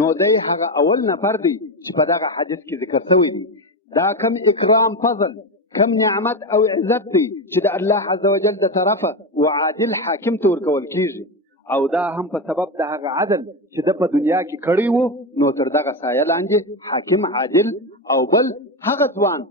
نو دی هغه اول نفر دی چې په دغه حدیث کې ذکر شوی دی. دا کم اکرام فضل کم نعمت او عزت دی چې د الله عز وجل د طرفه و عادل حاکم ته ورکول کیږي، او دا هم په سبب د هغه عدل چې د په دنیا کې کړی وو. نو تر دغه سایه لاندې حاکم عادل او بل هغه ځوان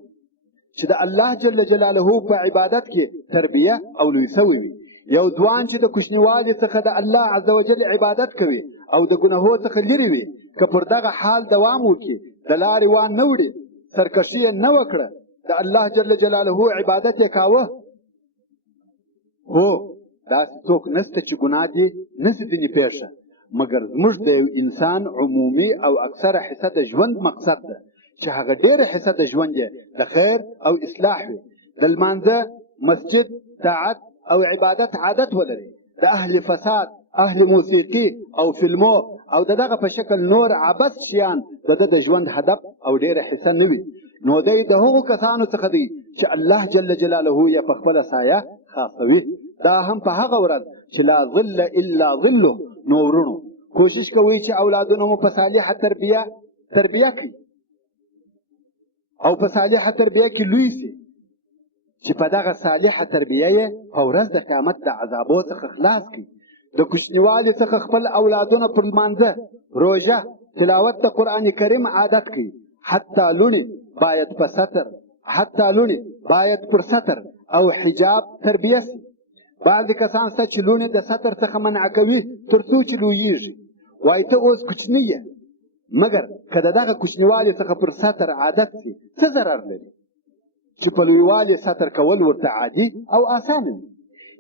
چې د الله جل جلاله په عبادت کې تربیه او لوی سوی وي. یو ځوان چې د کوچنیوالي څخه د الله عز وجل عبادت کوي او د ګناهو څخه لرې وي، که پر دغه حال دوام وکړي، د لارې وان نه وړي، سرکشي یې نه وکړه، د الله جل جلاله عبادت یې کاوه، هو داسې څوک نشته چې ګناه دې نشي ځینې پیښه، مګر زموږ د یو انسان عمومي او اکثره حصه د ژوند مقصد ده چې هغه ډېره حصه د ژوند یې د خیر او اصلاح وي، د لمانځه، مسجد، طاعت او عبادت عادت ولري، د اهل فساد، اهل موسیقي او فلمو او دغه په شکل نور عبث شیان د ژوند هدف او ډېره حصه نه وي. نو دی د هغو کسانو څخه دی چې الله جل جلاله یې په خپله سایه خاصوي. دا هم په هغه ورځ چې لا ظل الا ظله. نو ورونو کوشش کوئ چې اولادونه مو په صالحه تربیه کړي او په صالحه تربیه کې لوی سي، چې په دغه صالحه تربیه یې په ورځ د قیامت د عذابو څخه خلاص کړي. د کوچنیوالي څخه خپل اولادونه پر لمانځه، روژه، تلاوت د قرآن کریم عادت کړي. حتی لوڼې باید پر ستر او حجاب تربیه سي. بعضې کسان شته چې لوڼې د ستر څخه منع کوي تر څو چې لویېږي، وایي ته اوس کوچنی یې، مګر که د دغه کوچنیوالي څخه پر ستر عادت سي څه ضرر لري چې په لویوالي ستر کول ورته عادي او اسانه وي.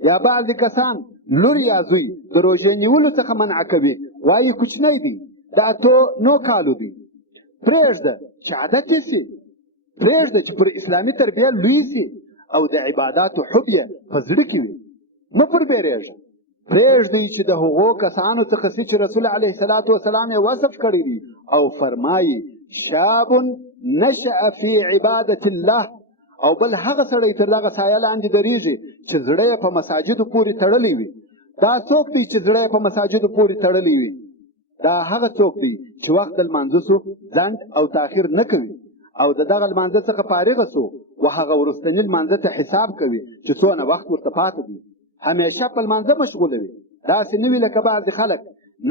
یا بعضې کسان لور یا زوی د روژې نیولو څخه منع کوي، وایي کوچنی دی، د 8 کالو دی، پرېږده چې عادت یې سي، پرېږده چې پر اسلامي تربیه لوی سي او د عباداتو حب یې په زړه کې وي. مه پر بیرېږه، پرېږدئ چې د هغو کسانو څخه سي چې رسول علیه الصلاة وسلام یې وصف کړی دی او فرمایي شاب نشأ فی عبادة الله. او بل هغه سړی تر دغه سایه لاندې درېږي چې زړه یې په مساجدو پورې تړلی وي. دا څوک دی چې زړه یې په مساجدو پورې تړلی وي؟ دا هغه څوک دی چې وخت د لمانځه سو ځنډ او تاخیر نه کوي او د دغه لمانځه څخه فارغه سو و هغه وروستني لمانځه ته حساب کوي چې څونه وخت ورته پاته دی، همیشه په لمانځه مشغوله وي. داسې نه وي لکه بعضې خلک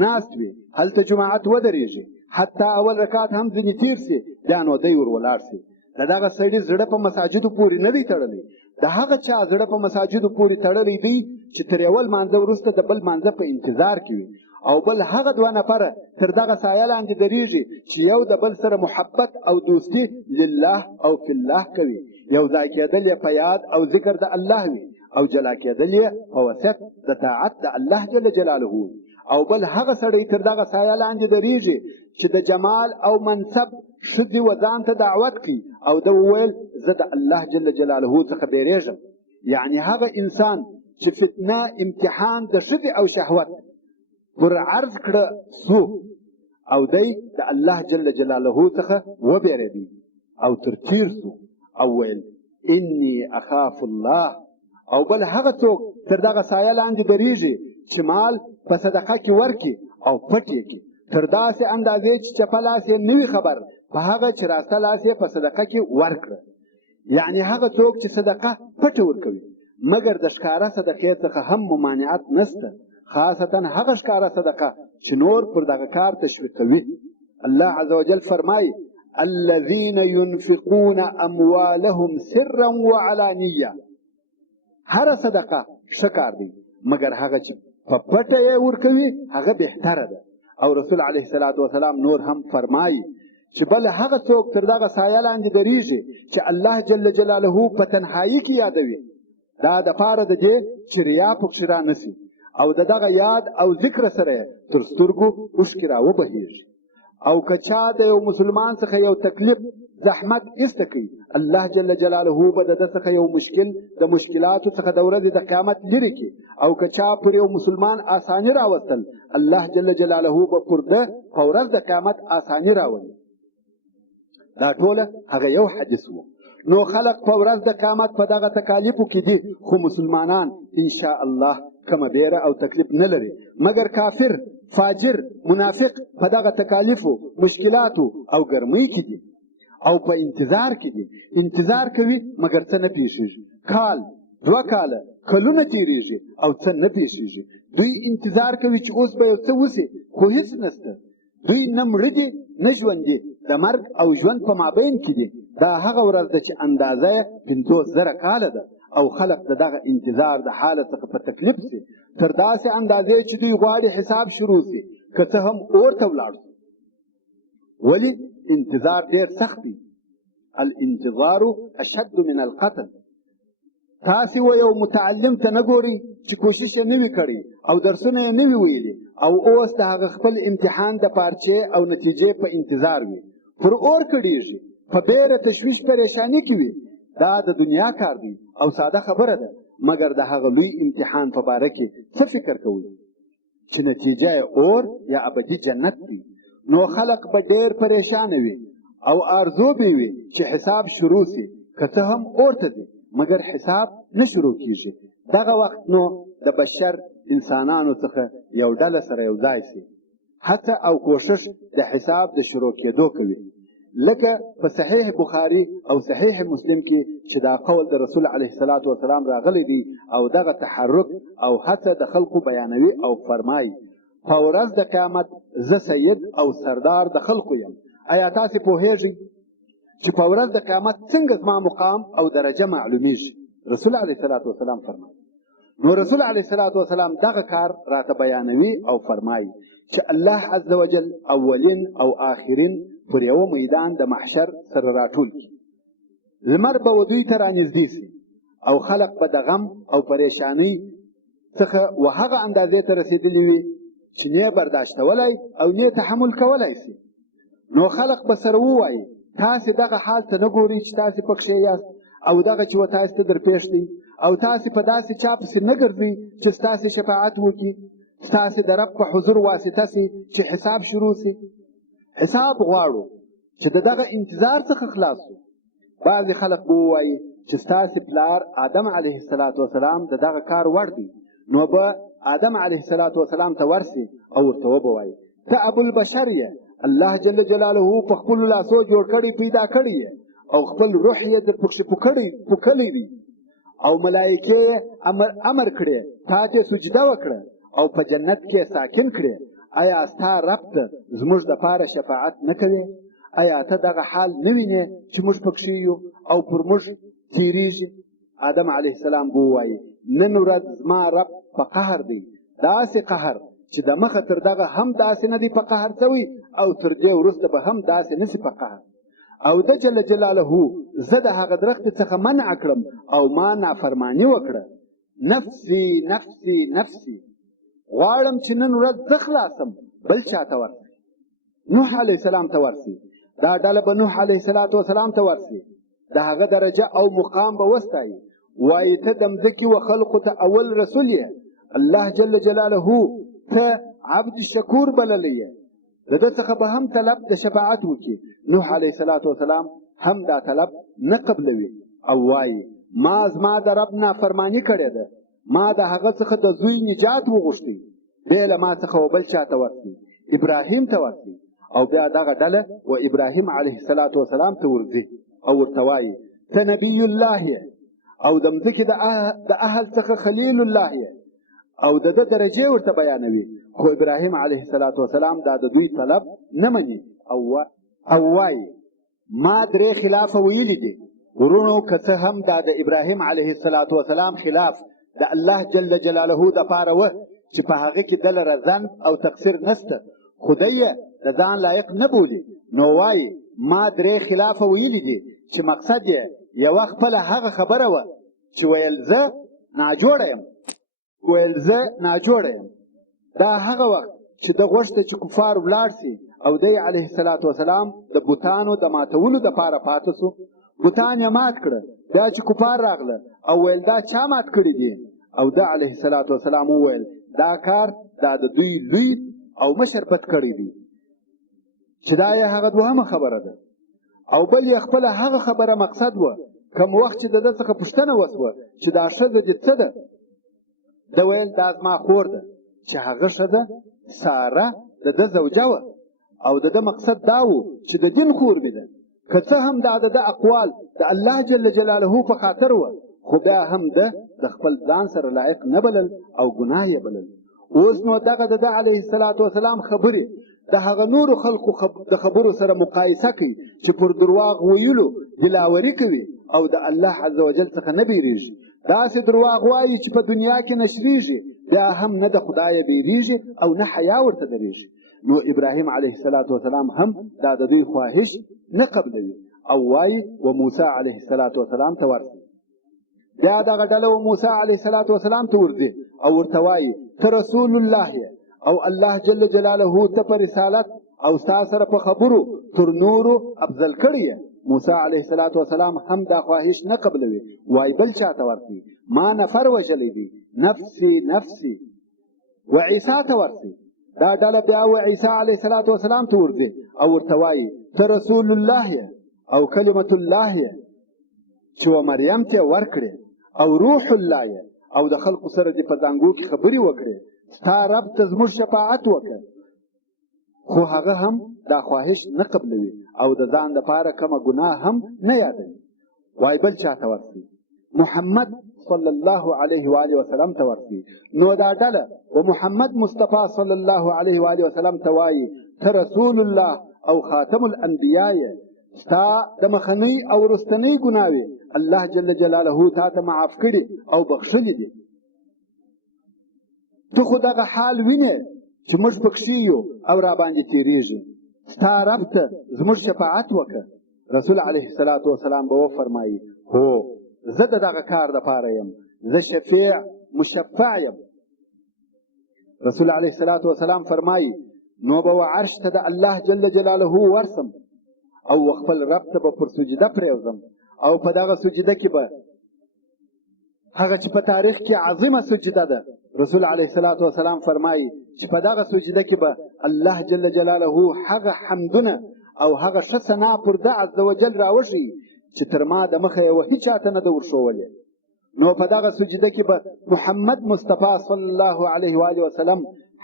ناست وي، هلته جماعت ودرېږي، حتی اول رکعت هم ځینې تیر سي، بیا نو دی ور ولاړ سي. د دغه سړي زړه په مساجدو پورې نه دی تړلی. د هغه چا زړه په مساجدو پورې تړلی دی چې تر یوه لمانځه وروسته د بل لمانځه په انتظار کې وي، او بل هغه 2 نفره تر دغه سایه لاندې درېږي چې یو د بل سره محبت او دوستي لله او فی الله کوي، یو ځای کېدل یې په یاد او ذکر د الله وي، او جلا کېدل یې په وسعت د طاعت د الله جل جلاله وي. او بل هغه سړی تر دغه سایه لاندې درېږي چې د جمال او منصب ښځې و ځان ته دعوت کړي او ده وویل زه د الله جل جلاله څخه بیریږم. یعنی هغه انسان چې فتنه، امتحان د ښځې او شهوت پر عرض کړه سو او دی د الله جل جلاله څخه وبېرېدی او تر تیر سو او ویل انی اخاف الله. او بل هغه څوک تر دغه سایه لاندې درېږي چې مال په صدقه کې ورکړي او پټ یې کړي تر داسې اندازې چې چپه لاس یې نه وي خبر په هغه چې راسته لاس یې په صدقه کې ورکړه. یعنی هغه څوک چې صدقه پټه ورکوي، مګر د ښکاره صدقې څخه هم ممانعت نشته، خاصتا هغه ښکاره صدقه چې نور پر دغه کار تشویقوي. الله عز وجل فرمایي الذین ينفقون اموالهم سرا وعلانیه. هر صدقه ښه کار دی، مګر هغه چې په پټه یې ورکوي هغه بهتره ده. او رسول علیه الصلاة وسلام نور هم فرمایي چې بل هغه څوک تر دغه سایه لاندې درېږي چې الله جل جلاله په تنهایي کې یادوي، دا دپاره د دې چې ریا پکښې رانسي او د دغه یاد او ذکر سره یې تر سترګو اوښکې راوبهیږي. او که چا د یو مسلمان څخه یو تکلیف، زحمت ایسته کوي، الله جل جلاله به د ده څخه یو مشکل د مشکلاتو څخه د ورځې د قیامت لرې کړي. او که چا پر یو مسلمان آساني راوستل، الله جل جلاله به پر ده په ورځ د قیامت آساني راولي. دا ټوله هغه یو حدیث و. نو خلق په ورځ د قیامت په دغه تکالیفو کې دي، خو مسلمانان انشاء الله کومه بیره او تکلیف نه لري، مګر کافر، فاجر، منافق په دغه تکالیفو مشکلاتو او ګرمۍ کې دي او په انتظار کې دي. انتظار کوي مګر څه نه پیښیږي. کال 2 کاله کلونه تیریږي او څه نه پیښیږي. دوی انتظار کوي چې اوس به یو څه وسي خو هیڅ نشته. دوی نه مړه دي نه ژوندي، د مرګ او ژوند په مابین کې دي. دا هغه ورځ ده چې اندازه یې 50,000 کاله ده او خلق د دغه انتظار د حالت څخه په تکلیف سي تر داسې اندازې چې دوی غواړي حساب شروع سي که څه هم اور ته ولاړ سو. ولې انتظار ډېر سخت دی. الانتظار اشد من القتل. تاسې و یو متعلم ته نه ګورئ چې کوشش یې نه وي کړی او درسونه یې نه وي ویلي او اوس د هغه خپل امتحان د پارچې او نتیجې په انتظار وي، پر اور کړیږي، په بیره تشویش پریشاني کې وي. دا د دنیا کار دی او ساده خبره ده، مګر د هغه لوی امتحان په باره کې څه فکر کوئ چې نتیجه یې اور یا ابدي جنت دی؟ نو خلق به ډېر پریشانه وي او آرزو به وي چې حساب شروع سي، که څه هم اور ته ځي مګر حساب نه شروع کیږي. دغه وخت نو د بشر انسانانو څخه یو ډله سره یو ځای سي، هڅه او کوشش د حساب د شروع کېدو کوي. لکه په صحیح بخاري او صحیح مسلم کې چې دا قول د رسول علیه الصلاة والسلام راغلی دی او دغه تحرک او هڅه د خلقو بیانوي او فرمایي په ورځ د قیامت زه سید او سردار د خلقو یم. آیا تاسې پوهیږئ چې په ورځ د قیامت څنګه زما مقام او درجه معلومیږي؟ رسول علیه الصلاة والسلام فرمایي. نو رسول علیه الصلاة والسلام دغه کار راته بیانوي او فرمایي چې الله عز وجل اولین او آخرین پر یو میدان د محشر سره راټول کړي. لمر به و دوی ته رانږدې سي او خلق به د غم او پریشانۍ څخه و هغه اندازې ته رسېدلي وي چې نه برداشتولی او نه تحمل کولی سي. نو خلق به سره ووایي تاسې دغه حال ته نه ګورئ چې تاسې پکښې یاست او دغه چې و تاسې ته درپېښ دی او تاسې په داسې چا پسې نه ګرځئ چې ستاسې شفاعت وکړي، ستاسې د رب په حضور واسطه سي چې حساب شروع سي. حساب غواړو چې د دغه انتظار څخه خلاص شو. بعضې خلق به ووایي چې ستاسې پلار آدم علیه السلام د دغه کار وړ دی، نو به آدم علیه السلام ته ورسي او ورته وبوایي ته ابوالبشر یې، الله جل جلاله په خپلو لاسو جوړ کړی پیدا کړی یې او خپل روح یې در پکښې پوکلی دی او ملایکې یې امر کړی تا ته سجده وکړه او په جنت کې ساکن کړی. آیا ستا رب ته زموږ دپاره شفاعت نه کوي؟ آیا ته دغه حال نه وینې چې موږ پکښې یو او پر موږ تیریږي؟ آدم علیه السلام به ووایي نن ورځ زما رب په قهر دی، داسې قهر چې د مخه تر دغه هم داسې نه دی په قهر شوی او تر دې وروسته به هم داسې نسي په قهر. او د جل جلاله زه د هغه درخت څخه منع کړم او ما نافرماني وکړه. نفسي نفسي نفسي، غواړم چې نن ورځ زه خلاصم بل چا ته ورسي. نوح علیه السلام ته ورسي، دا ډله به نوح علیه السلام ته ورسي، د هغه درجه او مقام به وستایي، وایي ته د مځکې و خلقو ته اول رسول یې، الله جل جلاله ته عبد شکور بللی یې، د ده څخه به هم طلب د شفاعت وکړي. نوح علیه السلام هم دا طلب نه قبلوي او وایي ما زما د رب نافرماني کړې ده، ما د هغه څخه د زوی نجات وغوښتی، بې له ما څخه و بل چا ته ورسي، ابراهیم ته ورسي. او بیا دغه ډله و ابراهیم علیه السلام ته ورځي او ورته وایي ته نبی الله یې او د مځکې د اهل څخه خلیل الله یې او د ده درجې ورته بیانوي. خو ابراهیم علیه السلام دا د دوی طلب نه مني او وایي ما 3 خلافه ویلي دي. ورونو که څه هم دا د ابراهیم علیه السلام خلاف د الله جل جلاله دپاره وه چې په هغه کې ده لره ذنب او تقصیر نسته، خدای یې د ځان لایق نه بولي. نو وایي ما 3 خلافه ویلي دي چې مقصد یې یوه خپله هغه خبره وه چې ویل زه ناجوړه یم. دا هغه وخت چې ده غوښته چې کفار ولاړ سي او دی علیه السلام د بوتانو د ماتولو دپاره پاته سو. بوتان یې مات کړه، بیا چې کفار راغله او ویل دا چا مات کړي دي؟ او ده علیه السلام وویل دا کار دا د دوی لوی او مشر بد کړی دی، چې دا یې هغه دوهمه خبره ده. او بل یې خپله هغه خبره مقصد وه کوم وخت چې د ده څخه پوښتنه وسوه چې دا ښځه دې څه ده؟ ده ویل دا زما خور ده، چې هغه ښځه ساره د ده زوجه وه او د ده مقصد دا و چې د دین خور مې ده، که څه هم دا د ده اقوال د الله جل جلاله په خاطر وه، خو بیا هم ده د خپل ځان سره لایق نه بلل او ګناه یې بلل. اوس نو دغه د ده علیه السلام خبرې د هغه نورو خلقو د خبرو سره مقایسه کوي چې پر درواغ ویلو دلاوري کوي او د الله عز وجل څخه نه بیریږي. داسې درواغ وایي چې په دنیا کې نشریږي، بیا هم نه د خدایه بیریږي او نه حیا ورته درېږي. نو ابراهیم علیه السلام هم دا د دوی خواهش نه قبلوي او وایي و موسی علیه السلام ته ورسي. بیا دغه ډله و موسی علیه السلام ته ورځي او ورته وایي ته رسول الله یې او الله جل جلاله ته په رسالت او ستا سره په خبرو تر نورو افضل کړی یې. موسی علیه السلام هم دا خواهش نه قبلوي، وایي بل چاته ورسي، ما نفر وژلی دی، نفسي نفسي. و عیسی ته ورسي، دا ډله بیا و عیسی علیه السلام ته ورځي او ورته وایي ته رسول الله یې او کلمت الله یې چې و مریم ته ورکړې او روح الله یې او د خلقو سره دې په زانګو کې خبرې وکړې، ستا رب ته زموږ شفاعت وکړه. خو هغه هم دا خواهش نه قبلوي او د ځان دپاره کومه ګناه هم نه یادوي. وایي بل چاته ورسي، محمد صلی الله علیه و آله وسلم ته ورسي. نو دا ډله و محمد مصطفی صلی الله علیه و آله وسلم ته وایي ته رسول الله او خاتم الانبیاء یې، ستا د مخنۍ او وروستنۍ ګناوې الله جل جلاله تا ته معاف کړي او بخښلي دي. ته خو دغه حال وینې چې موږ پکښې یو او را باندې تېرېږي، ستا رب ته زموږ شفاعت وکړه. رسول علیه السلام به وفرمایي هو زه د دغه کار دپاره یم، زه شفیع مشفع یم. رسول علیه السلام فرمایي نو به و عرش ته د الله جل جلاله ورسم او خپل رب ته به پر سجده پرېوځم او په دغه سجده کې به هغه چې په تاریخ کې عظیمه سجده ده، رسول علیه السلام فرمایي چې په دغه سجده کې به الله جل جلاله هغه حمدونه او هغه ښه ثنا پر ده عز وجل راوښیي چې تر ما د مخه یې هېچ چاته نه ده ورښولې. نو په دغه سجده کې به محمد مصطفی صلی الله علیه و آله وسلم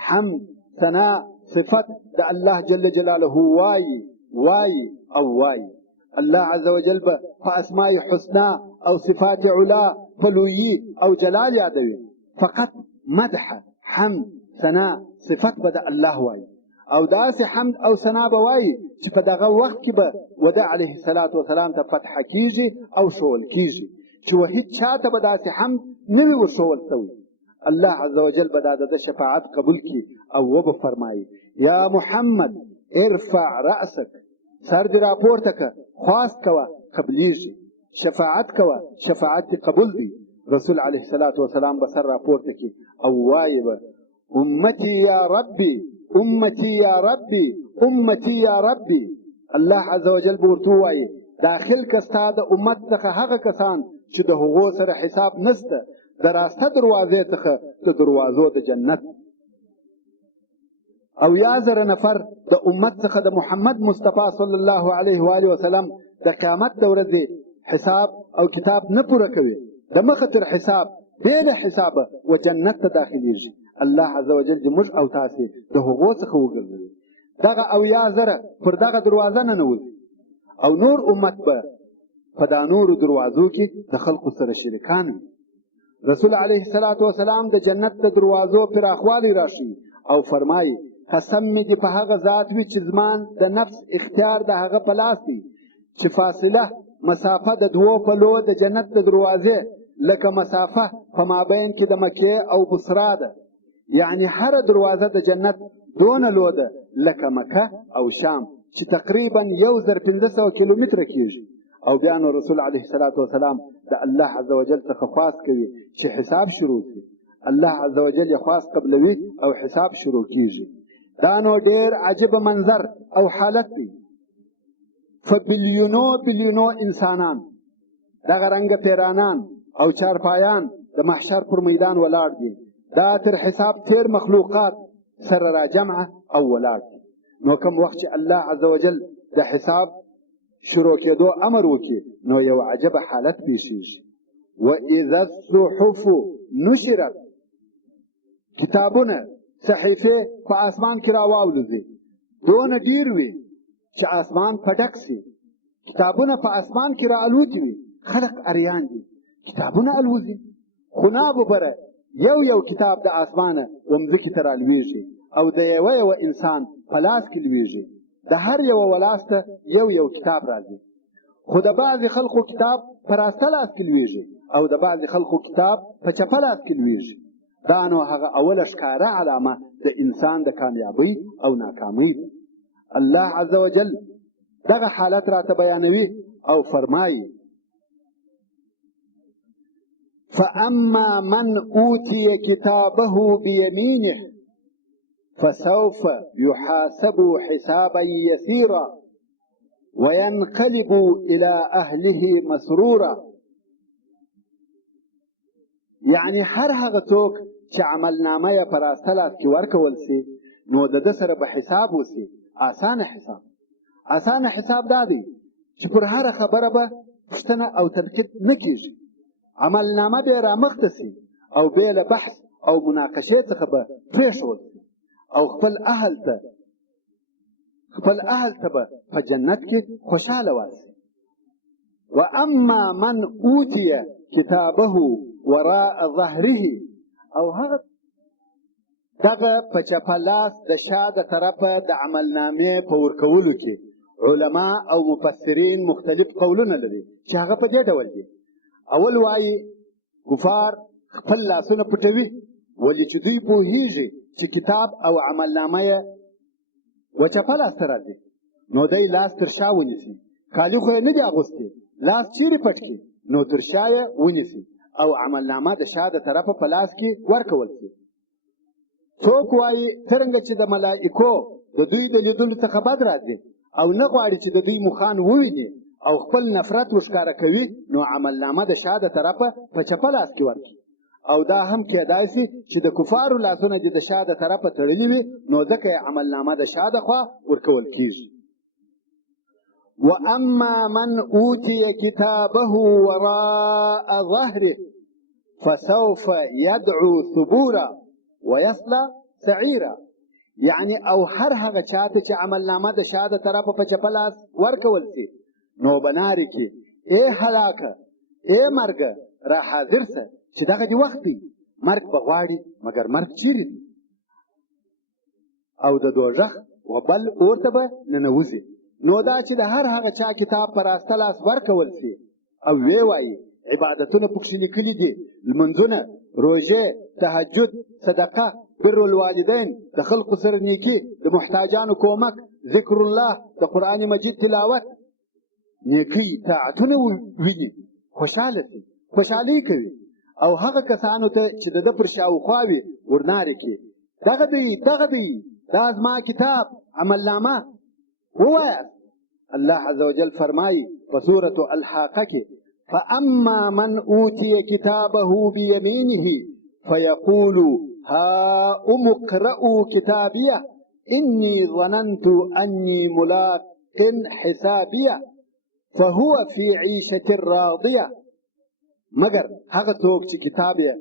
حمد ثنا صفت د الله جل جلاله وایي او وایي. الله عز وجل به په اسماء حسنا او صفات علا په لویي او جلال یادوي. فقط مدح حمد ثنا صفت به د الله وایي او داسې حمد او ثنا به وایي چې په دغه وخت کې به وده علیه السلام ته فتح کیږي او ښول کیږي چې و هېڅ چاته به داسې حمد نه وي ورښول سوی. الله عز وجل به دا د ده شفاعت قبول کړي او وبه فرمایي یا محمد ارفع رأسک، سر دې راپورته که، خواست کوه قبلیږي، شفاعت کوه شفاعت دې قبول دی. رسول علیه السلام به سر راپورته کړي او وایي به امتی یا ربي امتی یا ربي امتی یا ربي. الله عز وجل به ورته ووایي داخل که ستا د امت څخه هغه کسان چې د هغو سره حساب نسته د راسته دروازې څخه د دروازو د جنت، او یا زره نفر د امت څخه د محمد مصطفی صلی الله علیه و آله وسلم د قیامت د ورځې حساب او کتاب نه پوره کوي، د مخه تر حساب بې له حسابه و جنت ته داخلیږي. الله عز وجل دې موږ او تاسې د هغو څخه وګرځوي. دغه او یا زره پر دغه دروازه ننوځي او نور امت به په دا نورو دروازو کې د خلقو سره شریکان وي. رسول علیه السلام د جنت د دروازو پراخوالی راشي او فرمایي قسم مې دې په هغه ذات وي چې زمان د نفس اختیار د هغه په لاس دی چې فاصله مسافه د دوو پلو د جنت د دروازې لکه مسافه په مابین کې د مکې او بصرا ده، یعنی هر دروازه د جنت دونه لو ده لکه مکه او شام چې تقریبا 1500 کیلومتره کیږي. او بیا نو رسول علیه السلام د الله عز وجل څخه خواست کوي چې حساب شروع شي. الله عز وجل یې خواست قبلوي او حساب شروع کیږي. دا نو ډېر عجیبه منظر او حالت دی. فبلیونو انسانان دغه رنګه پیرانان او چارپایان د محشر پر میدان ولاړ دي. دا تر حساب تیر مخلوقات سره راجمعه او ولاړ دي. نو کوم وخت چې الله عز وجل د حساب شروع کېدو امر وکړي نو یو عجبه حالت پیښیږي. واذا الصحف نشرت، کتابونه صحیفې په اسمان کې راواولوځي. دونه ډیر وي چې اسمان په ډک سي، کتابونه په اسمان کې راالوتي وي، خلق اریان دي، کتابونه الوزي، خو ناببره یو کتاب د اسمانه ومځکې ته رالویږي او د یو انسان په لاس کې لویږي، د هر یو ولاس ته یو کتاب راځي. خو د بعضې خلقو کتاب په راسته لاس کې لویږي او د بعضې خلقو کتاب په چپه لاس کې لویږي. دا نو هغه اوله ښکاره علامه د انسان د کامیابۍ او ناکامۍ ده. الله عز وجل دغه حالت راته بیانوي او فرمایي: فأما من أوتي كتابه بيمينه فسوف يحاسب حسابا يسيرا وينقلب إلى أهله مسرورا. یعنی هر هغه څوک چې عملنامه یې په راسته لاس کې ورکول سي نو د ده سره به حساب وسي، اسانه حساب دا دی چې پر هره خبره به پوښتنه او تنقید نه کېږي، عملنامه به یې رامخته سي او بې له بحث او مناقشې څخه به پرېښول سي او خپل اهل ته به په جنت کې خوشحاله واسي. واما من اوتي کتابه وراء ظهره، او هغه دغه په چپه لاس د شا د طرفه د عملنامې په ورکولو کې علما او مفسرین مختلف قولونه لري چې هغه په دې ډول دي. اول وایي کفار خپل لاسونه پټوي، ولې چې دوی پوهیږي چې کتاب او عملنامه یې وچپه لاس ته راځي، نو دی لاس تر شا ونیسي، کالي خو یې نه دي اغوستي، لاس چیرې پټ کړي نو تر شا یې ونیسي او عملنامه د شا د طرفه په لاس کې ورکول سي. څوک وایي څرنګه چې د ملائکو د دوی د لیدلو څخه بد راځي او نه غواړي چې د دوی مخان وویني او خپل نفرت وښکاره کوي، نو عملنامه د شا د طرفه په چپه لاس کې ورکړي. او دا هم کېدای سي چې د کفارو لاسونه دې د شا د طرفه تړلي وي، نو ځکه یې عملنامه د شا د خوا ورکول کېږي. واما من اوتي كتابه وراء ظهره فسوف يدعو ثبورا ويصلى سعيرا. یعنی او هر هغه چاته چې عملنامه د شا د طرفه په چپه لاس ورکول سي نو بناري کې ای هلاکه ای مرګه را حاضر سه چې دغه دی وخت دی، مرګ به غواړي مګر مرګ چیرې دی، او د دوژخ وبل اور ته به ننوځي. نو دا چې د هر هغه چا کتاب په راسته لاس ورکول سي او وی وایي عبادتونه پکښې لیکلي دي، لمنځونه، روژې، تهجد، صدقه، بر الوالدین، د خلقو سره نیکي، د محتاجانو کومک، ذکر الله، د قرآن مجید تلاوت، نیکي طاعتونه ویني، خوشحاله سي، خوشحالي کوي. او هغه کسانو ته چې د ده پر شاوخوا وي ورنارې کې دغه دی دا زما کتاب عملنامه ووایاست. الله عز وجل فرمایي په سورة الحاقه کې: فاما من اوتي كتابه بيمينه فيقول هاؤم اقرءوا كتابيه اني ظننت اني ملاق حسابيه فهو في عيشه راضيه. مګر هغه څوک چې کتاب یې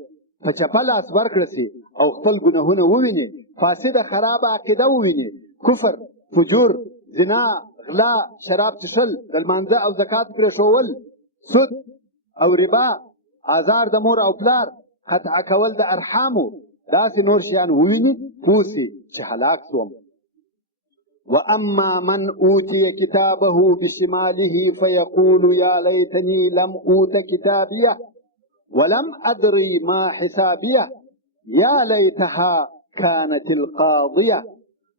په چپه لاس ورکړه سي او خپل ګناهونه وویني، فاسده خرابه عقیده وویني، کفر، فجور، زنا، غلا، شراب څښل، د لمانځه او زکات پرېښول، سود او ربا، آزار د مور او پلار، قطع کول د ارحامو، داسې نور شیان وویني پوه سي چې هلاک سوم. واما من اوتي كتابه بشماله فيقول يا ليتني لم اوت كتابيه ولم ادري ما حسابيه يا ليتها كانت القاضيه.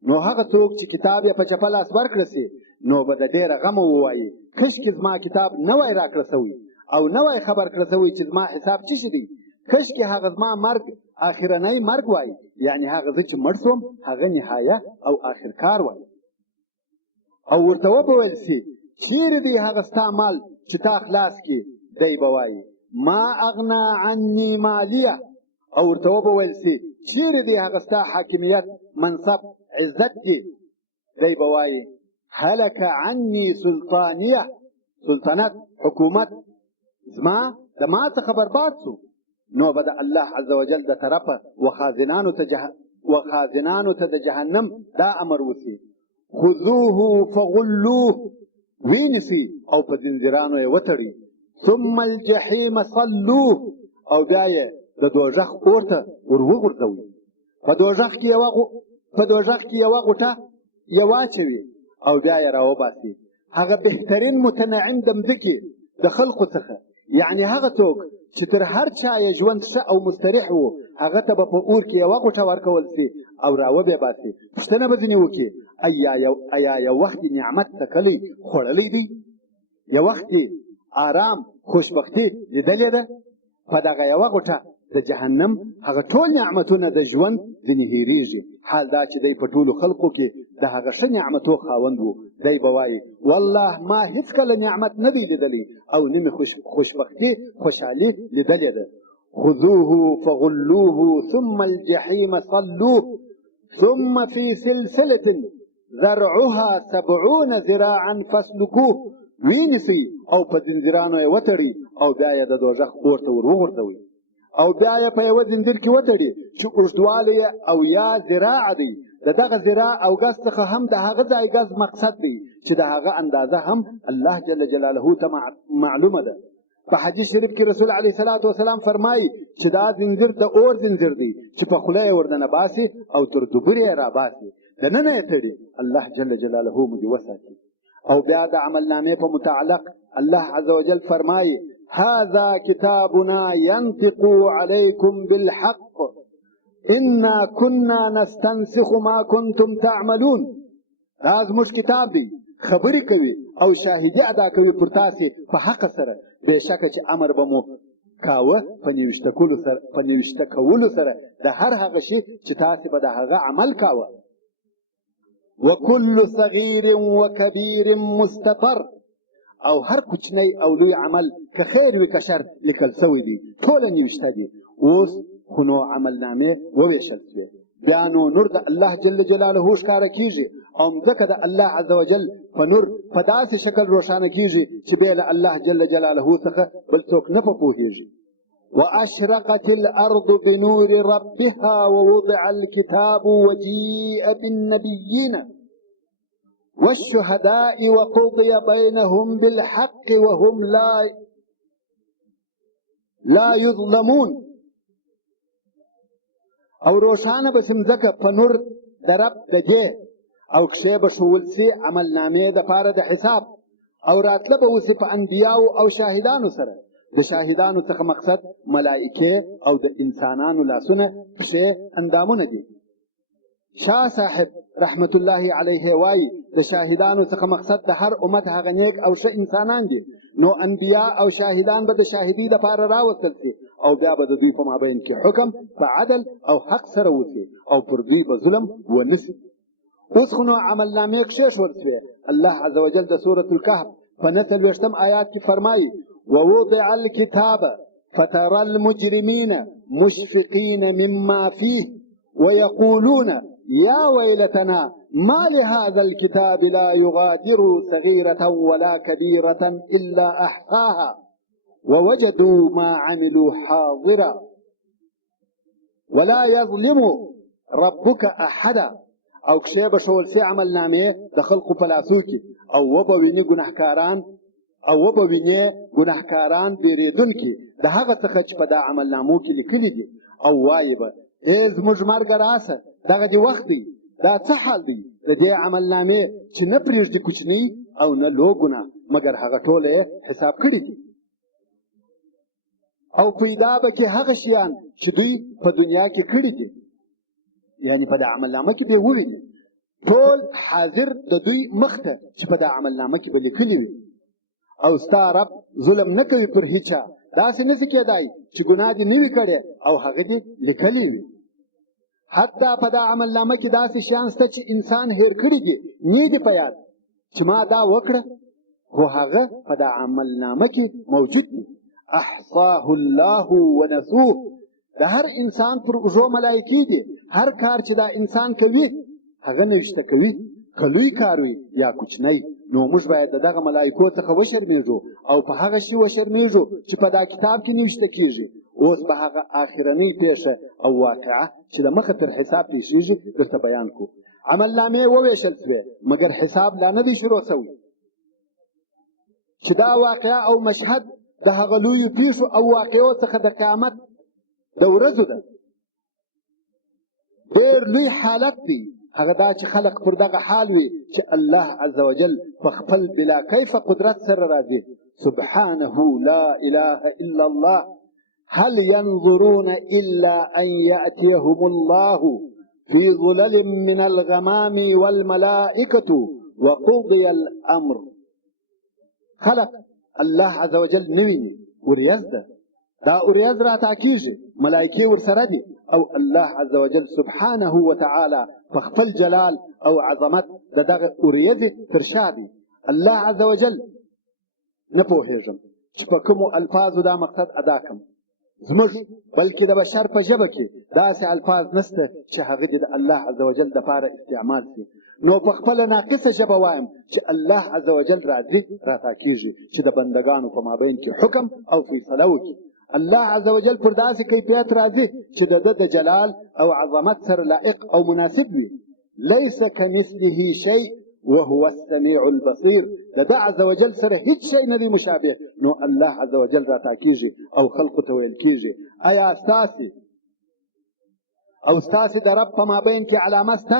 نو هغه څوک چې کتاب یې په چپه لاس ورکړه سي نو به د ډېره غمه ووایي کشکې زما کتاب نه وای راکړه سوی او نه وای خبر کړه سوی چې زما حساب څه شي دی، کشکې هغه زما مرګ آخرنی مرګ وای، یعنی هغه زه چې مړ سوم هغه نهایه او آخر کار وای. او ورته وبویل سي چیرې دی هغه ستا مال چې تا خلاص کړي، دی به وایي ما اغنا عني مالیه. او ورته وبویل سي چیرې دی هغه ستا حاکمیت، منصب، عزت دی، دی به وایي هلک عني سلطانیه، سلطنت، حکومت زما د ما څخه برباد سو. نو به د الله عز وجل د طرفه وخازنانو ته د جهنم دا امر وسي: خذوه فغلوه وینیسئ او په زنځیرانو یې وتړئ ثم الجحیم صلوه او بیا یې د دوزخ اور ته ور وغورځوئ په دوزخ کې یوه غوټه یې واچوي او بیا یې راوباسي هغه بهترین متنعم د مځکې د خلقو څخه یعنی هغه څوک چې تر هر چا یې ژوند ښه او مستریح و هغه ته به په اور کې یوه غوټه ورکول سي او راوبې باسي پوښتنه به ځینې وکړي ایا یو وخت نعمت څکلی خوړلی دی یو وخت آرام خوشبختي لیدلې ده په دغه یوه غوټه د جهنم هغه ټول نعمتونه د ژوند ځینې هېرېږي حال دا چې دی په ټولو خلقو کې د هغه ښه نعمتو خاوند و دی به وایي والله ما هېڅکله نعمت نه دی لیدلی او نه مې خوشبختي خوشحالي لیدلې ده خذوه فغلوه ثم الجحیم صلوه ثم في سلسلة ذرعها 70 ذراعا فاسلكوه وینیسئ او په زنځیرانو یې وتړئ او بیا یې د دوزخ اور ته ور وغورځوئ او بیا یې په یوه زنځیر کې وتړي چې اوږدوالی یې 80 ذراعه دی د دغه ذراع او ګز څخه هم د هغه ځای ګز مقصد دی چې د هغه اندازه هم الله جل جلاله ته معلومه ده په حدیث شریف کې رسول علیه الصلاة والسلام فرمایي چې دا زنځیر د اور زنځیر دی چې په خوله یې ورننه باسي او تر دوبرې یې راباسي دننه یې تړي الله جل جلاله مو دې وساتي او بیا د عملنامې په متعلق الله عز وجل فرمایي هذا كتابنا ينطق عليكم بالحق إنا كنا نستنسخ ما كنتم تعملون دا زموږ کتاب دی خبرې کوي او شاهدي ادا کوي پر تاسې په حق سره بېشکه چې امر به مو کاوه په نوشته کولو سره د هر هغه شي چې تاسې به د هغه عمل کاوه وكل صغير وكبير مستطر او هر کوچنی او لوی عمل که خیر وي که شر لیکل سوی دی ټوله نوشته دي اوس خو نو عملنامې وویشل سوې بیا نو نور د الله جل جلاله ښکاره کیږي او مځکه د الله عز وجل په نور په داسې شکل روښانه کیږي چې بیا له الله جل جلاله څخه بل څوک نه پوهیږي واشرقت الارض بنور ربها ووضع الكتاب وجيء بالنبيين والشهداء وقضي بينهم بالحق وهم لا يظلمون او روشانه به مځکه په نور د رب د دې او کښې به ښوول سي عملنامې دپاره د حساب او راتله به وسي په انبیاو او شاهدانو سره د شاهدانو څخه مقصد ملائکې او د انسانانو لاسونه پښې اندامونه دي شاه صاحب رحمت الله علیه وایي د شاهدانو څخه مقصد د هر امت هغه نیک او ښه انسانان دي نو انبیا او شاهدان به د شاهدۍ دپاره راوستل سي او بیا به د دوی په مابین کې حکم په عدل او حق سره وسي او پر دوی به ظلم ونه سي اوس خو نو عملنامې کښېښول سوې الله عز وجل د سورة الکهف په 49 آیات کې فرمایي ووضع الكتاب فترى المجرمين مشفقين مما فيه ويقولون يا ويلتنا ما لهذا الكتاب لا يغادر صغيرة ولا كبيرة إلا أحصاها ووجدوا ما عملوا حاضرا ولا يظلم ربك أحدا او کښې به ښول سي عملنامې د خلقو په لاسو کې او وبه ویني ګناهکاران بیرېدونکي د هغه څخه چې په دا عملنامو کې لیکلي دي او وایي به ای زموږ مرګه راسه دغه دې وخت دی دا څه حال دی د دې عملنامې چې نه پرېږدي کوچنی او نه لو ګناه مګر هغه ټوله یې حساب کړي دي او پیدا به کې هغه شیان چې دوی په دنیا کې کړي دي یعنی په دا عملنامه کې به وویني ټول حاضر د دوی مخ ته چې په دا عملنامه کې به لیکلي وي او ستا رب ظلم نه کوي پر هیچا داسې نشي کېدای چې ګناه دې نه وي کړی او هغه دې لیکلي وي حتی په دا عملنامه کې داسې شیان شته چې انسان هیر کړي دي نه دي په یاد چې ما دا وکړه خو هغه په دا عملنامه کې موجود دي احصاه الله ونسوه د هر انسان پر اوږو ملایکې دي هر کار چې دا انسان کوي هغه نوشته کوي که لوی کار وي یا کوچنی نو موږ باید دغه ملایکو څخه وشرمېږو او په هغه شي وشرمېږو چې په دا کتاب کې نوشته کیږي اوس به هغه آخرنۍ پیښه او واقعه چې د مخه تر حساب پیښیږي درته بیان کړو عمل نامې وویشل سوې مګر حساب لا نه دی شروع سوی چې دا واقعه او مشهد د هغه لویو پیښو او واقعو څخه د قیامت د ورځو ده ډېر لوی حالت دی هغه دا چې خلق پر دغه حال وي چې الله عز وجل په خپل بلا کیف قدرت سره راځي سبحانه لا اله الا الله هل ينظرون الا ان ياتيهم الله في ظلل من الغمام والملائكه وقضي الامر خلق الله عز وجل نویني وریځ ده دا وریځ راته کیږي ملائکې ورسره دي او الله عز وجل سبحانه وتعالى په خپل جلال او عظمت د دغه وریځې تر شا دي الله عز وجل نه پوهېږم چې په کومو الفاظو دا مقصد ادا کړم زموږ بلکې د بشر په ژبه کې داسې الفاظ نشته چې هغه دې د الله عز وجل دپاره استعمال شي نو په خپله ناقصه ژبه وایم چې الله عز وجل راځي راته کېږي چې د بندګانو په مابین کې حکم او فیصله وکړي الله عز وجل پر داسې کیفیت راځي چې د ده د جلال او عظمت سره لائق او مناسب وي لیس کمثله شیء وهو السميع البصير د ده عز وجل سره هیڅ شی نه دی مشابه نو الله عز وجل راته کېږي او خلقو ته ویل کېږي آیا ستاسې د رب په مابین کې علامه شته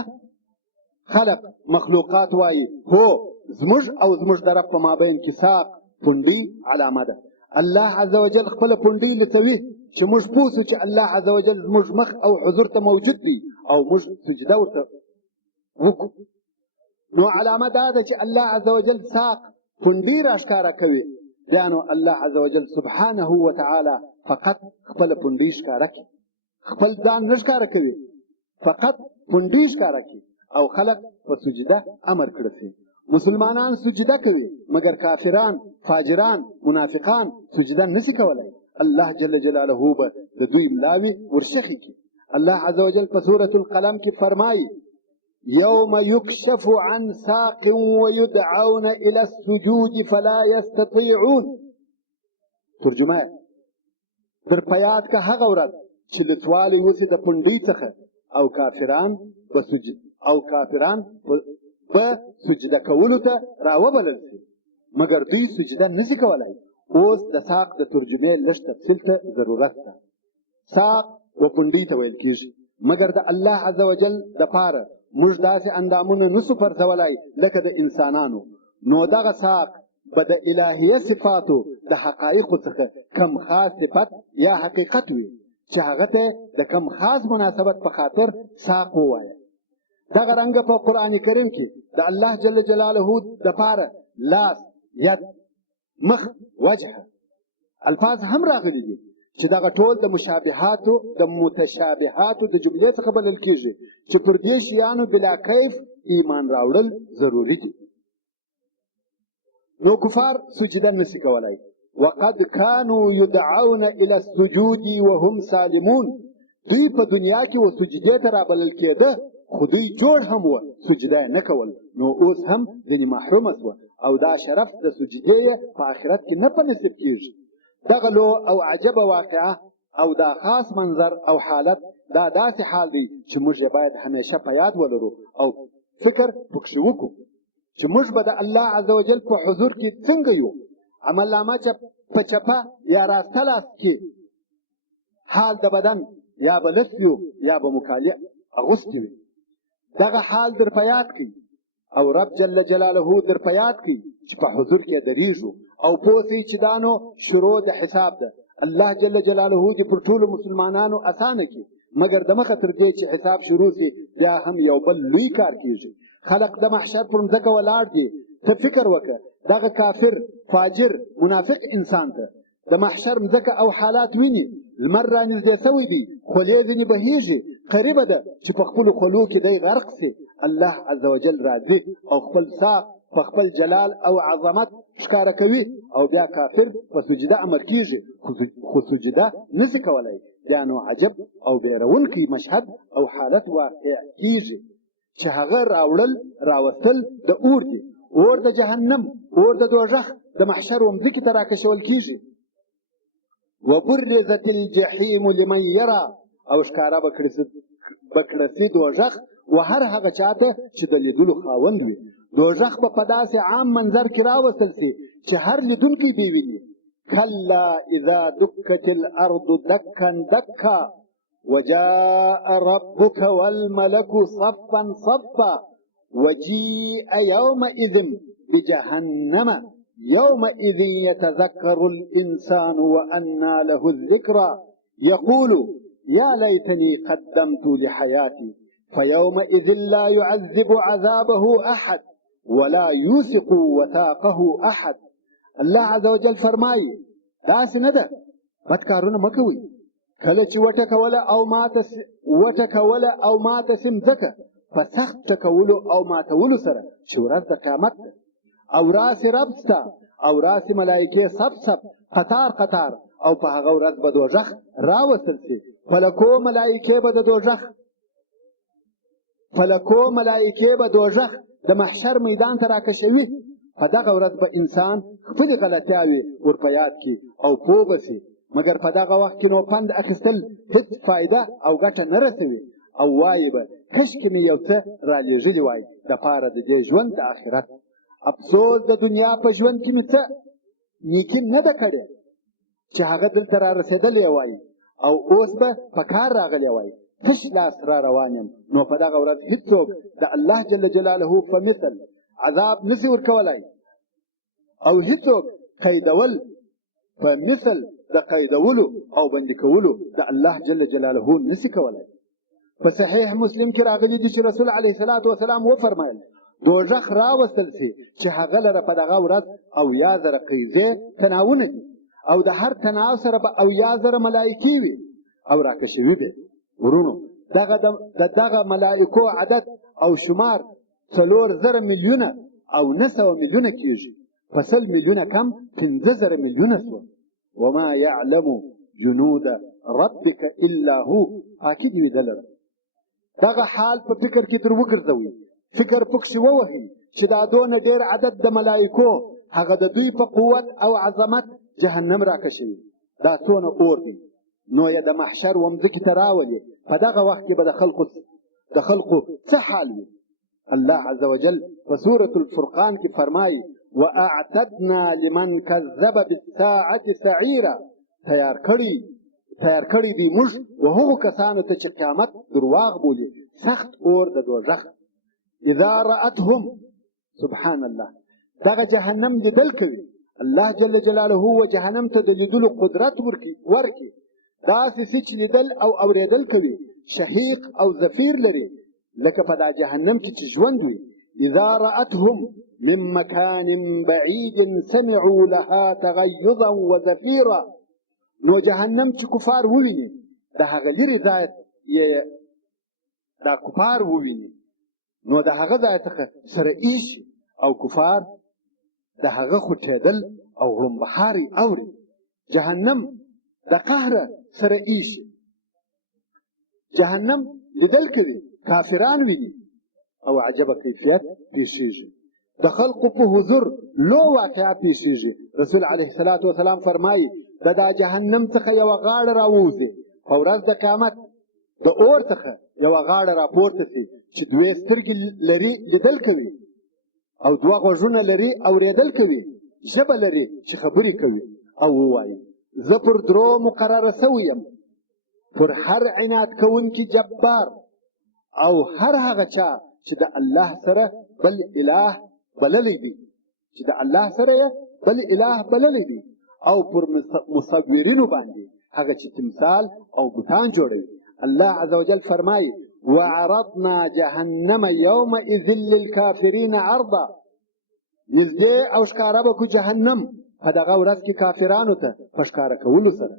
خلق مخلوقات وایي هو زموږ او زموږ د رب په مابین کې ساق پونډۍ علامه ده الله عز وجل خپله پونډۍ لڅوي چې موږ پوه سو چې الله عز وجل زموږ مخ او حضور ته موجود دی او موږ سجده ورته وکړو نو علامه دا ده چې الله عز وجل ساق پونډۍ راښکاره کوي بیا نو الله عز وجل سبحانه وتعالی فقط خپله پونډۍ ښکاره کړي خپل ځان نه ښکاره کوي فقط پونډۍ ښکاره کړي او خلق په سجده امر کړه سي مسلمانان سجده کوي مگر کافران فاجران منافقان سجده نسی کولای الله جل جلاله به د دوی ملاوي ورشخي کی الله عز وجل په سورة القلم کې فرمایي يوم يكشف عن ساق ويدعون الى السجود فلا يستطيعون ترجمه در پیاد کا هغه ورځ چې لڅوالی وسی د پونډۍ څخه او کافران په سجده کولو ته راوبلل شي مګر دوی سجده نشي کولای اوس د ساق د ترجمې لږ تفصیل ته ضرورت ده ساق و پونډۍ ته ویل کېږي مګر د الله عز وجل دپاره موږ داسې اندامونه نسو پرځولی لکه د انسانانو نو دغه ساق به د الهیه صفاتو د حقایقو څخه کم خاص صفت یا حقیقت وي چې هغه ته د کم خاص مناسبت په خاطر ساق ووایه دغه رنګه په قرآن کریم کې د الله جل جلاله دپاره لاس ید مخ وجه الفاظ هم راغلي دي چې دغه ټول د متشابهاتو د جملې څخه بلل کېږي چې پر دې شیانو بلا کیف ایمان راوړل ضروري دي نو کفار سجده نشي کولای وقد كانوا يدعون الى السجود وهم سالمون دوی په دنیا کې و سجدې ته رابلل کېده خو دوی جوړ هم و سجده نه کول نو اوس هم ځینې محرومه سوه او دا شرف د سجدې په آخرت کې نه په نصیب کېږي دغه لو او عجبه واقعه او دا خاص منظر او حالت دا داسې حال دی چې موږ یې باید همیشه په یاد ولرو او فکر پکښې وکړو چې موږ به د الله عز وجل په حضور کې څنګه یو عملنامه په چپه یا راسته لاس کې حال د بدن یا به لس وي یا به مکالع اغوستې وي دغه حال در په یاد کړئ او رب جل جلاله در په یاد کړئ چې په حضور کې درېږو او پوه سئ چې دا نو شروع د حساب ده الله جل جلاله دې پر ټولو مسلمانانو اسانه کړي مګر د مخه تر دې چې حساب شروع سي بیا هم یو بل لوی کار کېږي خلق د محشر پر مځکه ولاړ دي ته فکر وکړه دغه کافر فاجر منافق انسان ته د محشر مځکه او حالات ویني لمر رانږدې سوی دی خولې ځینې بهیږي قریبه ده چې په خپلو خولو کې دی غرق سي الله عز وجل راځي او خپل ساق په خپل جلال او عظمت ښکاره کوي او بیا کافر په سجده امر کېږي خو سجده نشي کولی بیا نو عجب او بیرونکی مشهد او حالت واقع کېږي چې هغه راوړل راوستل د اور دي اور د جهنم اور د دوژخ د محشر ومځکې ته راکشول کېږي وبرزت الجحیم لمن یرا او ښکاره به کړه سي دوژخ و هر هغه چاته چې د لیدلو خاوند وي. دوزخ به په داسې عام منظر کې راوستل سي چې هر لیدونکی به ویني. کلا اذا دکت الارض دکا دکا وجاء ربك والملك صفا صفا وجيء يومئذ بجهنم يومئذ يتذكر الإنسان وأنى له الذكرى يقول يا ليتني قدمت لحياتي فيومئذ لا يعذب عذابه أحد ولا يوثق وثاقه أحد. الله عز وجل فرمایي داسې نه ده، بد کارونه مه کوئ. کله چې وټکوله او ماته سي مځکه په سخت ټکولو او ماتولو سره چې ورځ د قیامت ده، او راسي رب ستا او راسي ملایکې صف صف قطار قطار، او په هغه ورځ به دوزخ راوستل سي. فلکو ملایکې به دوزخ د محشر میدان ته راکشوي. په دغه ورځ به انسان خپلې غلطیاوې ور په یاد کړي او پوه به سي، مګر په دغه وخت کې نو پند اخیستل هیڅ فایده او ګټه نه رسوي، او وایي به کشکې مې یو څه رالیږلي وای دپاره د دې ژوند د آخرت. افسوس د دنیا په ژوند کې مې څه نیکي نه ده کړې چې هغه دلته را رسېدلی وای، او اوس به په کار راغلی وای. تش لاس را روان یم. نو په دغه ورځ هیڅوک د الله جل جلاله په مثل عذاب نسی ورکولای، او هیڅوک قیدول په مثل د قیدولو او بندي کولو د الله جل جلاله نسی کولای. په صحیح مسلم کې راغلی دي چې رسول علیه الصلاة والسلام وفرمایل دوزخ راوستل سي چې هغه لره په دغه ورځ 80,000 قیزې تناونه دي، او د هر تناو سره به 80,000 ملایکې وي او راکشوي به. ورونو دغه ملائکو عدد او شمار 4,000 میلیونه او 900 میلیونه کیږي. په 100 میلیونه کم 15,000 میلیونه سوه. وما يعلم جنود ربك الا هو. اكيد وی دلره دغه حال په فکر کې در وګرځوي، فکر پکښې ووهي چې دا دونه ډېر عدد د ملائکو هغه د دوی په قوت او عظمت جهنم راکشوي. دا څونه اور دی. نو یې د محشر ومځکې ته راولي. په دغه وخت کې به د خلقو څه حال وي؟ الله عز وجل په سورة الفرقان کې فرمایي واعتدنا لمن كذب بالساعة سعيرا. تیار کړي دي موږ وهغو کسانو ته چې قیامت درواغ بولي سخت اور د دوزخ. اذا رأتهم سبحان الله دغه جهنم لیدل کوي. الله جل جلاله و جهنم ته د لیدلو قدرت ورکي. داسې څه چې لیدل او اورېدل کوي، شهیق او زفیر لري، لکه په دا جهنم کې چې ژوند وي. اذا رأتهم من مكان بعيد سمعوا لها تغيظا وزفيرا. نو جهنم چې کفار وویني، د هغه لرې ځای دا کفار وویني، نو د هغه ځای څخه سره ایشي، او کفار د هغه خوټېدل او غړمبهاري اوري. جهنم د قهر سره ایشي. جهنم لیدل کوي، کافران ویني، او عجبه کیفیت پیښیږي. د خلقو په حضور لو واقعه پیښیږي. رسول علیه الصلاة والسلام فرمایي دا جهنم څخه یوه غاړه راووځي. په ورځ د قیامت د اور څخه یوه غاړه راپورته سي چې 2 سترګې لري لیدل کوي، او 2 غوږونه لري اورېدل کوي، ژبه لري چې خبرې کوي، او ووایي زه پر درو مقرره سوی یم، پر هر عناد کوونکي جبار او هر هغه چا چې د الله سره بل اله بللی دی، چې د الله سره یې بل اله بللی دی، او پر مصورینو باندې هغه چې تمثال او بوتان جوړوي. الله عز وجل فرمایي وعرضنا جهنم يومئذ للكافرين عرضا. نږدې او ښکاره به کو جهنم په دغه ورځ کې کافرانو ته په ښکاره کولو سره.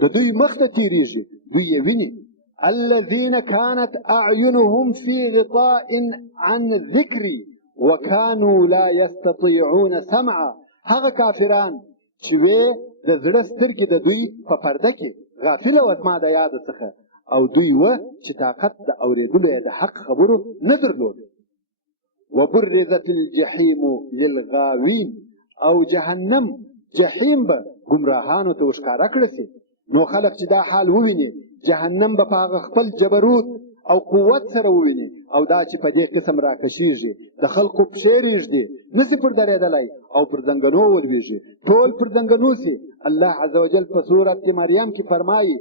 د دوی مخ ته تېرېږي، دوی یې ویني. الذين كانت أعينهم في غطاء عن ذكري وكانوا لا يستطيعون سمعا. هغه کافران چې وې د زړه سترګې د دوی په پرده کې غافله وه زما د یاده څخه، او دوی وه چې طاقت د اورېدلو یې د حق خبرو نه درلود. وبرزت الجحیم للغاوین. او جهنم جحیم به ګمراهانو ته وښکاره کړه سي. نو خلق چې دا حال وویني، جهنم به په هغه خپل جبروت او قوت سره وویني او دا چې په دې قسم راکشیږي د خلقو پښې ریږدي نسي پر درېدلی او پر زنګنو ولویږي ټول پر زنګنو سي. الله عز وجل په سورة مریم کې فرمایي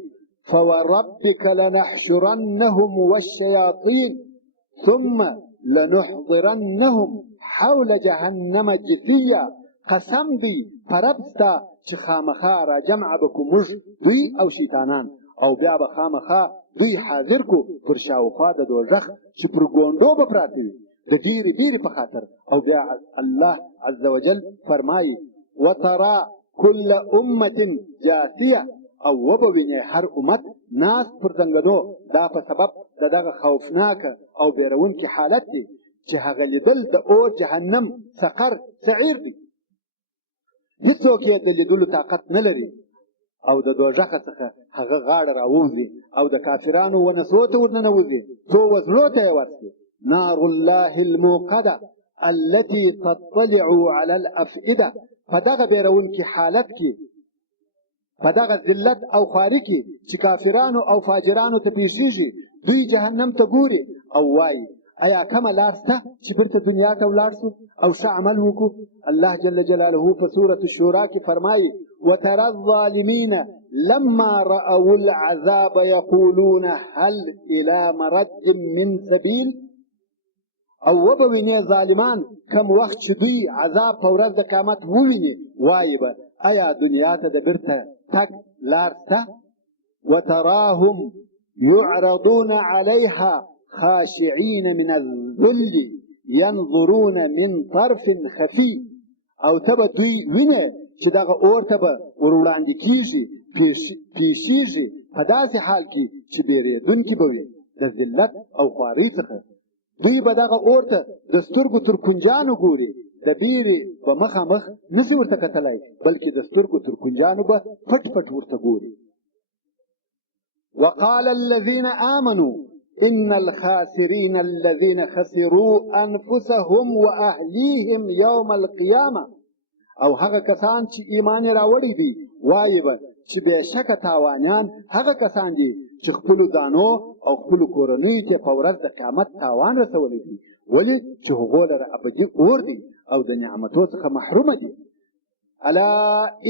فوربك لنحشرنهم والشياطين ثم لنحضرنهم حول جهنم جثيا. قسم دی پربستا چې خامخا را جمع بکو موږ دوی او شیطانان او بیا به خامخا دوی حاضر کو پر شاوخوا د دوزخ چې پر ګونډو به پراته وي د ډیرې ډیرې په خاطر. او بیا الله عز وجل فرمایي وترى كل امة جاثیه او وبوینه هر امت ناس پر زنګنو. دا په سبب د دغه خوفناکه او بیرونکي حالت دی چې هغه لیدل د اور جهنم سقر سعیر دی. هیڅوک یې د لیدلو طاقت نه لري او د دوزخ څخه هغه غاړه راوځي او د کافرانو ونسو ته ورننوځي څو وزلو ته یې ورسي. نار الله الموقده التي تطلع على الافئده. په دغه بیرونکي حالت کې په دغه ذلت او خواري کې چې کافرانو او فاجرانو ته پیښیږي دوی جهنم ته ګوري او وایي ایا کومه لار شته چې بیرته دنیا ته ولاړ سو او ښه عمل وکړو. الله جل جلاله په سورة الشورى کې فرمایي وترى الظالمين لما رأوا العذاب يقولون هل إلى مرد من سبيل. او وبوینه ظالمان کم وخت چې دوی عذاب په ورځ د قیامت وویني وایي به ایا دنیا ته د بیرته تګ لار شته. وتراهم يعرضون عليها خاشعين من الذل ينظرون من طرف خفي. او تبه دوی وینه چې دغه اور ته به وروړاندې کیږي پیښیږي په داسې حال کې چې بیریدونکي به وي د ذلت او خوارۍ څخه. دوی به دغه اور ته د سترګو تر کنجانو ګوري د بیرې په مخامخ نسي ورته کتلی بلکې د سترګو تر کنجانو به پټ پټ ورته ګوري. وقال الذين آمنوا إن الخاسرين الذين خسروا أنفسهم وأهليهم يوم القيامة. او هغه کسان چې ایمان راوړي دي وایي به چې بېشکه تاوانیان هغه کسان دي چې خپلو ځانو او خپلو کورنیو ته په ورځ د قیامت تاوان رسولی دي ولې چې هغو لره ابدي اور دي او د نعمتو څخه محرومه دي. الا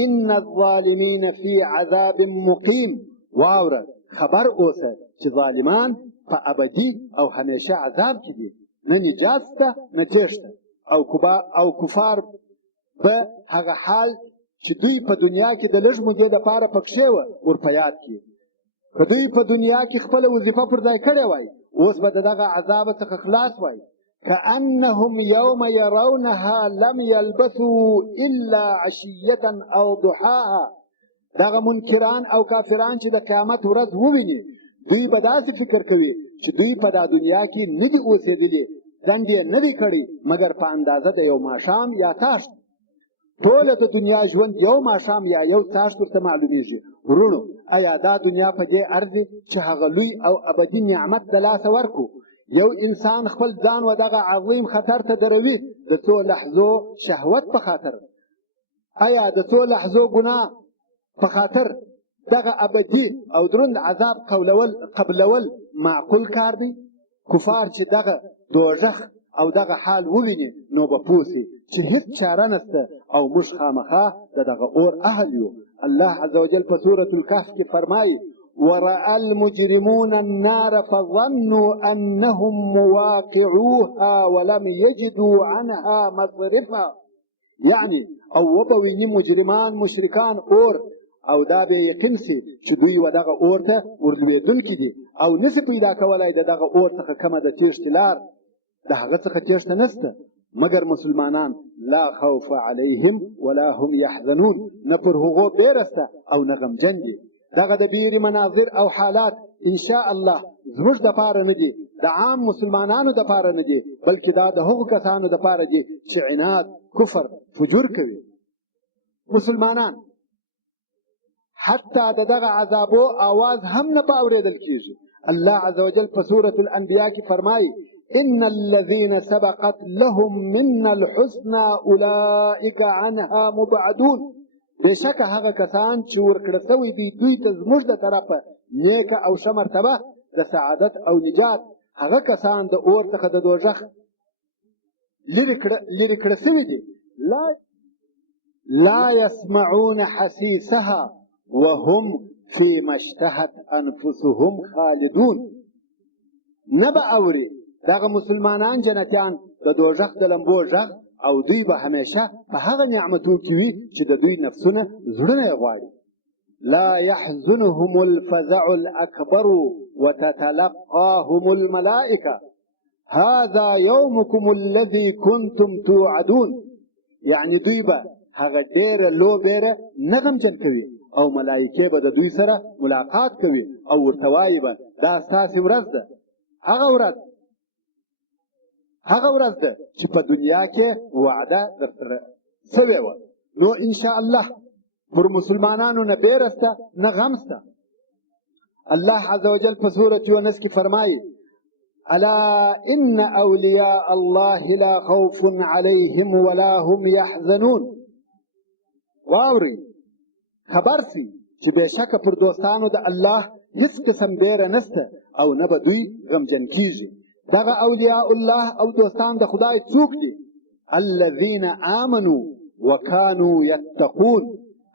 ان الظالمین فی عذاب مقیم. واوره خبر اوسه چې ظالمان په ابدي او همیشه عذاب کې دي نه نجات شته نه تېښته. او کفار په هغه حال چې دوی په دنیا کې د لږ مودې دپاره پکښې وه ور په یاد کړي. که دوی په دنیا کې خپله وظیفه پر ځای کړې وای اوس به د دغه عذاب څخه خلاص وای. كأنهم يوم يرونها لم يلبثوا إلا عشية أو ضحاها. دغه منکران او کافران چې د قیامت ورځ وویني دوی به داسې فکر کوي چې دوی په دا دنیا کې نه دي اوسېدلي دند یې نه دی کړی مګر په اندازه د یو ماښام یا تاشت. ټوله د دنیا ژوند یو ماښام یا یو تاشت ورته معلومیږي. ورونو ایا دا دنیا په دې ارزي چې هغه لوی او ابدي نعمت د لاسه ورکړو. یو انسان خپل ځان و دغه عظیم خطر ته دروي د څو لحظو شهوت په خاطر. ایا د څو لحظو ګناه په خاطر دغه ابدي او دروند عذاب قبلول معقول کار دی؟ کفار چې دغه دوزخ او دغه حال وویني نو به پوه سي چې هیڅ چاره نسته او موږ خامخا د دغه اور اهل یو. الله عز وجل په سورة الكهف کې فرمایي ورأى المجرمون النار فظنوا أنهم مواقعوها ولم يجدوا عنها مصرفا. يعني او وبویني مجرمان مشرکان اور او دا به یقین سي چې دوی و دغه اور ته ورلوېدونکي دي او نسي پیدا کولای د دغه اور څخه کومه د تېښتې لار د هغه څخه تېښته نسته مګر مسلمانان لا خوف علیهم ولا هم یحزنون. نه پر هغو بیرسته او نه غمجن دي. دغه د بیرې مناظر او حالات ان شاء الله زموږ دپاره نه دي د عام مسلمانانو دپاره نه دي بلکې دا د هغو کسانو دپاره دي چې عناد کفر فجور کوي. مسلمانان حتی د دغه عذابو آواز هم نه په اورېدل کېږي. الله عز وجل په سورة الانبیاء کې فرمایي ان الذين سبقت لهم منا الحسنى اولئك عنها مبعدون. بشک هغه کسان چې ورکړه سوی دي دوی ته زموږ د طرفه نیکه او ښه مرتبه د سعادت او نجات هغه کسان د اور څخه د دوزخ لرې کړه سوي دي لا يسمعون حسيسها وهم فيما اشتهت انفسهم خالدون. نه به اوري دغه مسلمانان جنتیان د دوزخ د لمبو غږ او دوی به همیشه په هغه نعمتو کې وي چې د دوی نفسونه زړونه یې غواړي. لا يحزنهم الفزع الأكبر وتتلقاهم الملائكة هذا يومكم الذي كنتم توعدون. یعنی دوی به هغه ډېره لوبېره نه غمجن کوي او ملایکې به د دوی سره ملاقات کوي او ورته وایي به دا ستاسې ورځ ده. هغه ورځ ده چې په دنیا کې وعده درسره سوې وه. نو انشاء الله پر مسلمانانو نه بیره سته نه غم سته. الله عز وجل په سورة یونس کې فرمایي الا ان اولیاء الله لا خوف علیهم ولا هم یحزنون. واوري خبر سي چې بېشکه پر دوستانو د الله هیڅ قسم بیره نسته او نه به دوی غمجن کیږي. دغه اولیاء الله او دوستان د خدای څوک دي؟ الذين آمنوا وكانوا يتقون.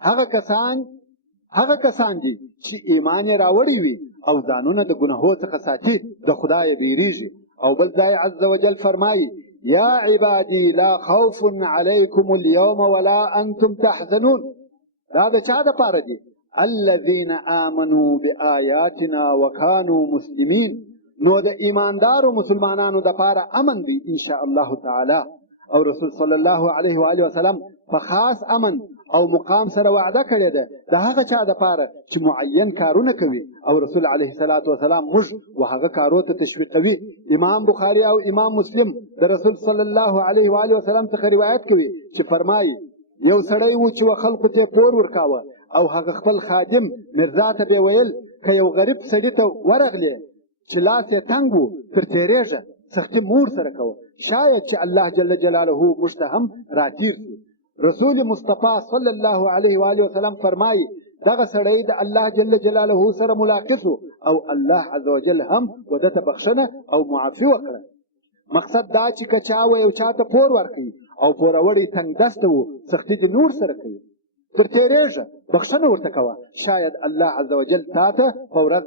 هغه کسان دي چې ایمان یې راوړی وي او ځانونه د ګناهو څخه ساتي د خدای بیریږي. او بل ځای عز وجل فرمایي یا عبادي لا خوف علیکم اليوم ولا انتم تحزنون. دا د چا دپاره دي؟ الذين آمنوا بآیاتنا وكانوا مسلمین. نو د ایماندارو مسلمانانو دپاره امن دی انشاء الله تعالی. او رسول صلی الله علیه و آله وسلم په خاص امن او مقام سره وعده کړې ده د هغه چا دپاره چې معین کارونه کوي او رسول علیه الصلاة والسلام موږ و هغه کارو ته تشویقوي. امام بخاري او امام مسلم د رسول صلی الله علیه و آله وسلم څخه روایت کوي چې فرمایي یو سړی و چې و خلقو ته پور ورکاوه او هغه خپل خادم مرزا ته به ویل که یو غریب سړي ته ورغلې چې لاس یې تنګ و تر تېرېږه سختي مور سره کوه شاید چې الله جل جلاله موږ ته هم راتیر شي. رسول مصطفی صلی الله علیه و آله وسلم فرمایي دغه سړی د الله جل جلاله سره ملاقات او الله عز وجل هم وده ته بخښنه او معافي وکړه. مقصد دا چې که چا و یو چا ته پور ورکوي او پوروړی تنګ دسته و سختي دې نور سره کوي تر تېرېږه بخښنه ورته کوه شاید الله عز وجل تا ته په ورځ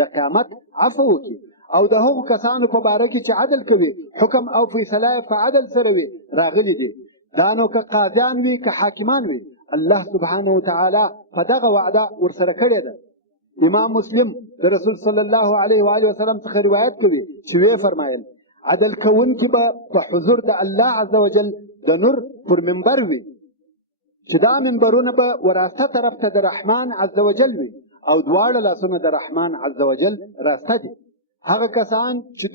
د قیامت عفو وکړي. او د هغو کسانو په باره کې چې عدل کوي حکم او فیصله یې په عدل سره وي راغلي دي. دا نو که قاضیان وي که حاکمان وي الله سبحانه وتعالی په دغه وعده ورسره کړې ده. امام مسلم د رسول صلی الله علیه و آله وسلم څخه روایت کوي چې ویې فرمایل عدل کوونکي به په حضور د الله عز وجل د نور پر منبر وي چې دا منبرونه به وراسته طرف ته د رحمان عز وجل وي او دواړه لاسونه د رحمان عز وجل راسته دي. هغه کسان چې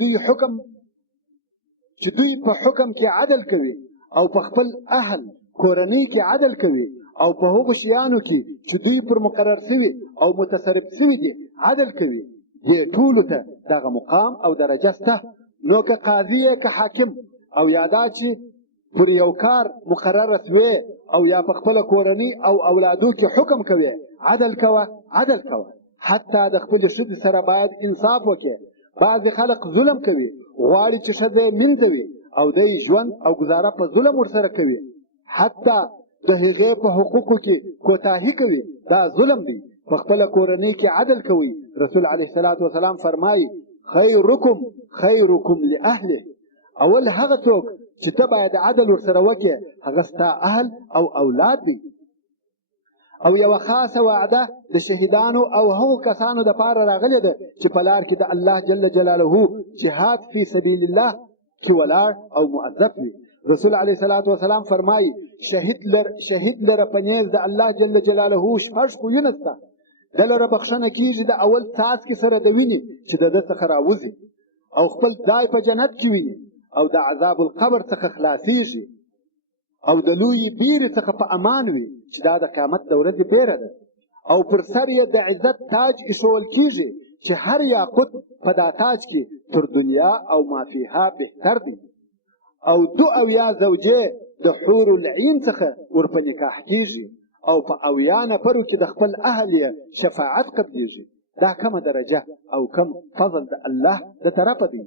دوی په حکم کې عدل کوي او په خپل اهل کورنۍ کې عدل کوي او په هغو شیانو کې چې دوی پر مقرر سوي او متصرف سوي دي عدل کوي دې ټولو ته دغه مقام او درجه سته. نو که قاضي که حاکم او یا دا چې پر یو کار مقرره سوې او یا په خپله کورنۍ او اولادو کې حکم کوي عدل کوه حتی د خپلې ښځې سره باید انصاف وکړي. بعضې خلق ظلم کوي غواړي چې ښځه یې مینځوي او دی ژوند او ګزاره په ظلم ورسره کوي حتی د هغې په حقوقو کې کوتاهي کوي. دا ظلم دی. په خپله کورنۍ کې عدل کوي. رسول علیه الصلاة والسلام فرمایي خیرکم لاهله. اول هغه څوک چې ته باید عدل ورسره وکړې هغه ستا اهل او اولاد دي. او یوه خاصه وعده د شهیدانو او هغو کسانو دپاره راغلې ده چې په لار کې د الله جل جلاله جهاد فی سبیل الله کې ولاړ او مؤدب وي. رسول علیه الصلاة والسلام فرمایي شهید لره په نیز د الله جل جلاله شپږ خویونه سته. د لره بخښنه کیږي د اول څاڅکي سره د وینې چې د ده څخه راوځي او خپل ځای په جنت کې ویني او د عذاب القبر څخه خلاصیږي او د لویې بیرې څخه په امان وي چې دا د قیامت د ورځې بیره ده او پر سر یې د عزت تاج ایښول کیږي چې هر یاقوت په دا تاج کې تر دنیا او مافیها بهتر دی او 2 زوجې د حور العین څخه ورپه نکاح کیږي او په 80 نفرو کې د خپل اهل یې شفاعت قبلیږي. دا کومه درجه او کم فضل د الله د طرفه دی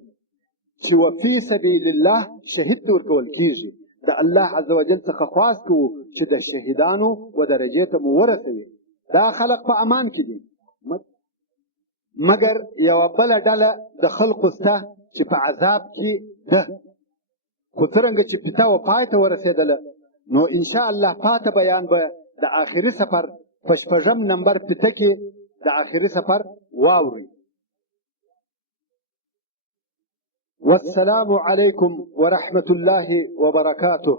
چې وفي سبیل الله شهید ته ورکول کیږي. د الله عز وجل څخه خواست کوو چې د شهیدانو و درجې ته مو ورسوي. دا خلق په امان کې دي، مګر یوه بله ډله د خلقو شته چې په عذاب کې ده. خو څرنګه چې پیته و پای ته ورسېدله، نو انشاء الله پاته بیان به د آخري سفر په 6 نمبر پیته کې د آخري سفر واورئ. والسلام علیکم ورحمة الله وبرکاته.